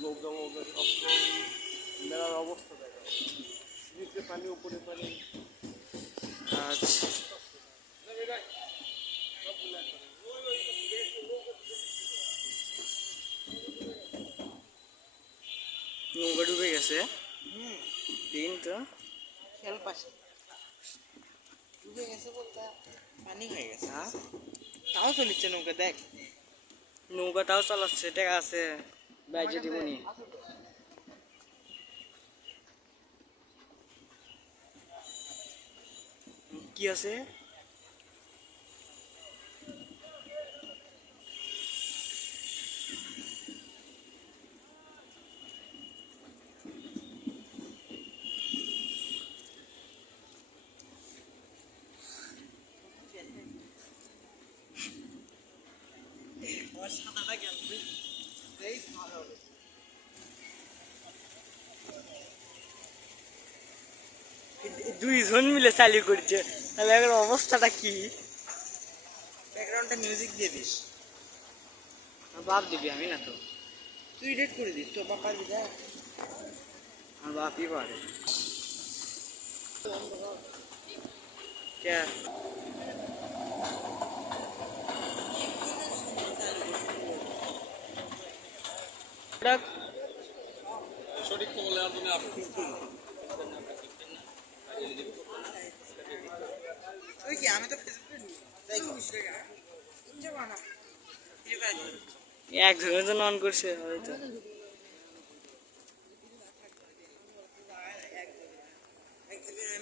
নৌকা মৌকা সব মেলার অবস্থা দেখা নিচে পানি উপরে পানি আচ্ছা নৌকা ডুবে গেছে। দিন তো। খেয়াল পাশে। ডুবে গেছে বলতে পানি হয়ে গেছে হ্যাঁ? তাও চলিচ্ছে নৌকা দেখ। নৌকাটাও চালাচ্ছে টাকা আছে বাইজে দিবনি কি আছে সাঁতারটা গেল এই ভালো হবে। দুইজন মিলে চালু করছে। তাহলে এখন অবস্থাটা কি? ব্যাকগ্রাউন্ডটা মিউজিক দিয়ে দিস। বাপ দিবি আমি না তো। তুই এডিট করে দিস তোর বাবা পারবি দেখ। আমার বাপই পারে। কে ডাক ওই কি আমি তো ফেসবুকে তাই কি বিষয় যাব না একজনের জন্য অন করছে হয়তো। একদিনের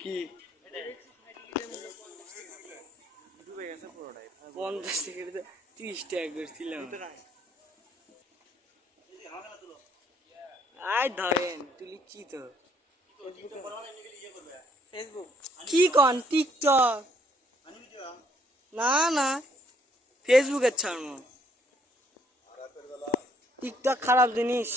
কি? কি পঞ্চাশ থেকে তিরিশ টাকা করছিলাম। আয় ধরেন তুলিচ্ছি তো। ফেসবুক কি কন? টিকটক না না। ফেসবুকের ছাড়মো টিকটক খারাপ জিনিস।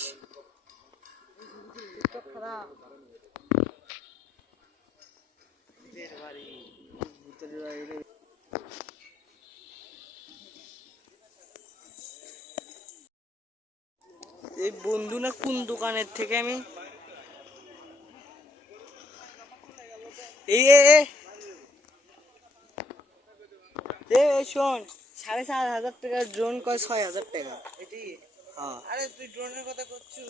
এই বন্ধু না কোন দোকানের থেকে আমি? এই। এ শোন সাড়ে সাত হাজার টাকার ড্রোন কয় ছয় হাজার টাকা। এটি? হ্যাঁ। আরে তুই ড্রোনের কথা করছু?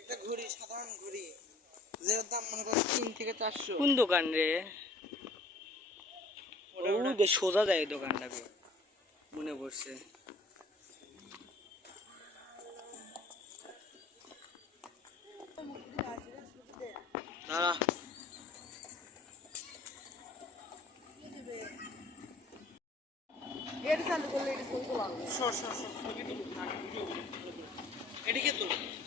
একটা ঘড়ি সাধারণ ঘড়ি। যেটার দাম মনে কর তিন থেকে চারশো। কোন দোকান রে? ও দে সোজা যায় দোকানটাকে মনে পড়ছে। দাঁড়া। সর সর সর তুল দাঁড়া